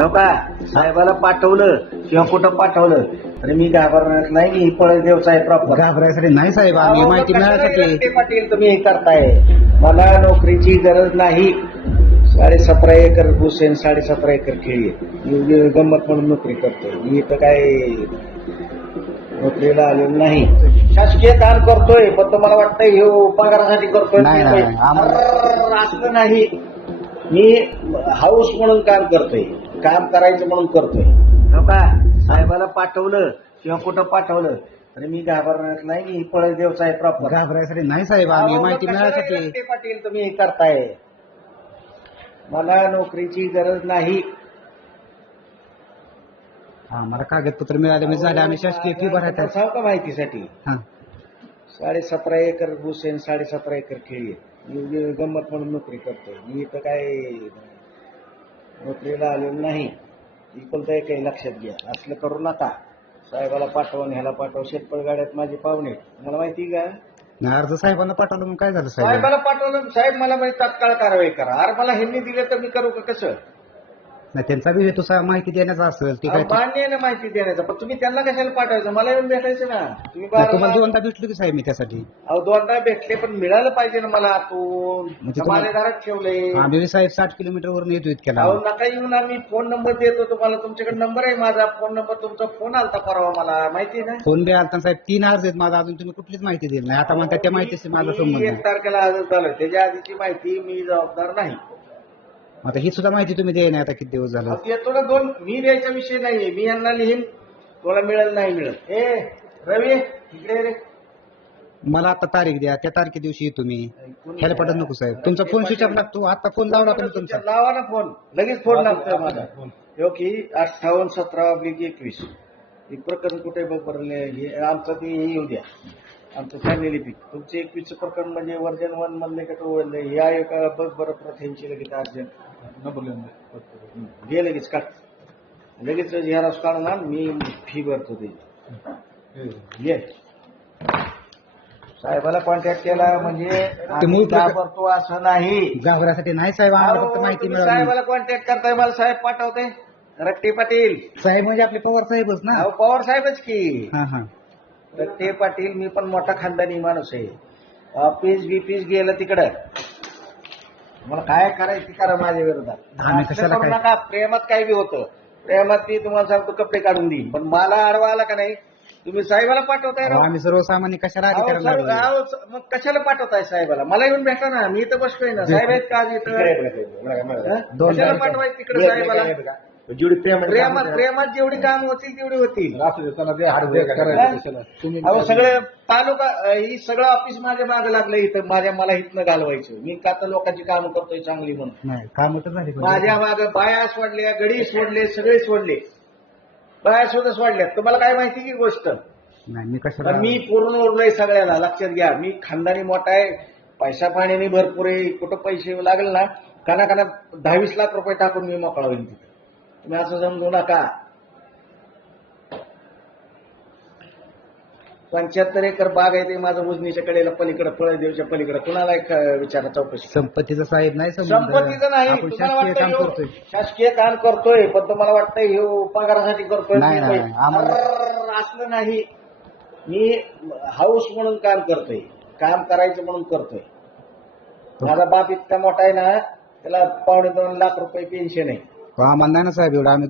हो का साहेबाला पाठवलं किंवा कुठं पाठवलं तरी मी घाबरणार नाही की पळस देव साहेब प्रॉपर घाबरायसाठी नाही साहेब, आम्ही माहिती मिळाल्यासाठी. पाटील तुम्ही हे करताय. मला नोकरीची गरज नाही. 17.5 एकर ऊस आहे, 17.5 एकर केळी आहे. मी गंमत म्हणून नोकरी करतोय. मी इथं काय नोकरीला आलेलो नाही. शासकीय काम करतोय पण तुम्हाला वाटतंय हे पगारासाठी करतोय. नाही, नाही, नाही. अरे, असलं नाही. मी हाऊस म्हणून काम करतोय, काम करायचं म्हणून करतोय. हो का साहेबाला पाठवलं किंवा कुठं पाठवलं तरी मी घाबरणार नाही की पळस देव साहेब प्रॉपर. घाबरायसाठी नाही साहेब, आम्ही माहिती मिळाल्यासाठी. पाटील तुम्ही हे करताय. मला नोकरीची गरज नाही. हा, मला कागदपत्र मिळाले म्हणजे झाले, आम्ही शासकीय फी भरायचं. सांग का माहितीसाठी. हा, 17.5 एकर ऊस आहे, 17.5 एकर केळी आहे. मी गंमत म्हणून नोकरी करतोय. मी इथं काय नोकरीला आलेलो नाही. कोणतं काही लक्षात घ्या. असलं करू नका. साहेबाला पाठवून ह्याला पाठव. शेतपळ गाड्यात माझे पाहुणे मला माहिती का. नाही, अर्ज साहेबांना पाठवलं मग काय झालं साहेब? साहेबाला पाठवलं. साहेब मला म्हणजे तात्काळ कारवाई करा. अरे मला ह्यांनी दिलं तर मी करू का कसं. नाही, त्यांचा बी हेतू माहिती देण्याचा असेल ती काय. मान्य आहे ना माहिती देण्याचं, पण तुम्ही त्यांना कशाला पाठवायचं. मला येऊन भेटायचं ना. तुम्ही तुम्हाला दोनदा भेटलो की साहेब मी त्यासाठी. अहो दोनदा भेटले पण मिळालं पाहिजे ना मला. आतून म्हणजे तुम्हाला- माझ्या घरात ठेवले. आम्ही साहेब 60 किलोमीटर वरून येतो इतक्याला. अहो नका येऊन. आम्ही फोन नंबर देतो तुम्हाला. तुमच्याकडे नंबर आहे माझा. फोन नंबर तुमचा फोन आलता परवा मला माहिती आहे ना. फोन बी आलता साहेब. 3 अर्ज आहेत माझा, अजून तुम्ही कुठलीच माहिती दिली नाही. आता म्हणतात त्या माहितीशी माझा संबंध मी नाही. 1 तारखेला हजर झालोय. त्याच्या आधीची माहिती मी जबाबदार नाही. आता ही सुद्धा माहिती तुम्ही द्याय नाही आता किती दिवस झालं. येतो ना 2. मी द्यायचा विषय नाहीये. मी यांना लिहीन. तुला मिळेल नाही मिळेल. ए रवी इकडे रे. मला आता तारीख द्या, त्या तारखे दिवशी येतो मी. ह्याला पडत नको साहेब. तुमचा फोन स्विच ऑफ लागतो. आता फोन लावला का तुमचा? लावा ना फोन. लगेच फोन लागतोय माझा. हो की 58-17-21 ही प्रकरण कुठे बघ बरं. आमचं ते येऊ द्या. आमचं फॅमिली पीक. तुमचे 21 प्रकरण म्हणजे वर्जन 1 म्हणले का तो या एका बघ बरं प्रथेंची लगेच अर्जंट घे लगेच काढ. लगेच झेरॉक्स काढून आण. मी फी भरतो ते. ये साहेबाला कॉन्टॅक्ट केला म्हणजे घाबरतो असं नाही. घाबरासाठी नाही साहेब, आम्हाला फक्त माहिती तुम्ही मिळाली. साहेबाला कॉन्टॅक्ट करताय. मला साहेब पाठवते. रट्टे पाटील साहेब म्हणजे आपले पवार साहेबच ना. अहो पवार साहेबच की. हा हा. रट्टे पाटील. मी पण मोठा खानदानी माणूस आहे. ऑफिस बिपीस गेलं तिकडं. मला काय करायचं करा माझ्या विरोधात. आम्ही कशाला असं करू काय- नका. प्रेमात काय बी होतं. प्रेमात ती तुम्हाला सांगतो कपडे काढून देईन. पण मला आडवा आला का नाही. तुम्ही साहेबाला पाठवताय राव. आम्ही सर्वसामान्य कशाला अहो, अधिकार सर, लागलो? अहो, मग कशाला पाठवताय साहेबाला. मला येऊन भेटा ना. मी इथं बसतोय ना. साहेब आहेत का आज इथं. कशाला पाठवायचं तिकडे साहेबाला. प्रेमात जेवढी काम होतील तेवढी होतील. अहो सगळं तालुका ही सगळं ऑफिस माझ्या मागे लागलं इथं. मला इथनं घालवायचं. मी का तर लोकांची कामं करतोय चांगली म्हणून. नाही, काम तर झाली. माझ्या मागे बाया सोडल्या, गडी सोडले, सगळे सोडले. बाया सुद्धा सोडल्यात. तुम्हाला काय माहिती की गोष्ट. नाही, मी कशाला. पण मी पूर्ण उरलोय सगळ्याला. लक्षात घ्या. मी खानदानी मोठा आहे. पैसा पाण्याने भरपूर आहे. कुठं पैसे लागले ना काना 10-20 लाख रुपये टाकून मी मोकळा होईल तिथे. तुम्ही असं समजू नका. 75 एकर बाग आहे ते माझं उजनीच्या कडेला पलीकडे पळदेवच्या पलीकडे. कुणाला एक विचारा चौकशी. संपत्तीचा साहेब नाही संपत्तीचं नाही. आपण तुम्हाला शासकीय काम वाटतं करतोय. शासकीय काम करतोय पण तुम्हाला वाटतं हे पगारासाठी करतोय. नाही, नाही, आम्हाला- अरे, असलं नाही. मी हाऊस म्हणून काम करतोय, काम करायचं म्हणून करतोय. माझा बाप इतका मोठा आहे ना. त्याला 2.25 लाख रुपये पेन्शन आहे. आम्हाला नाही ना साहेब एवढं. आम्ही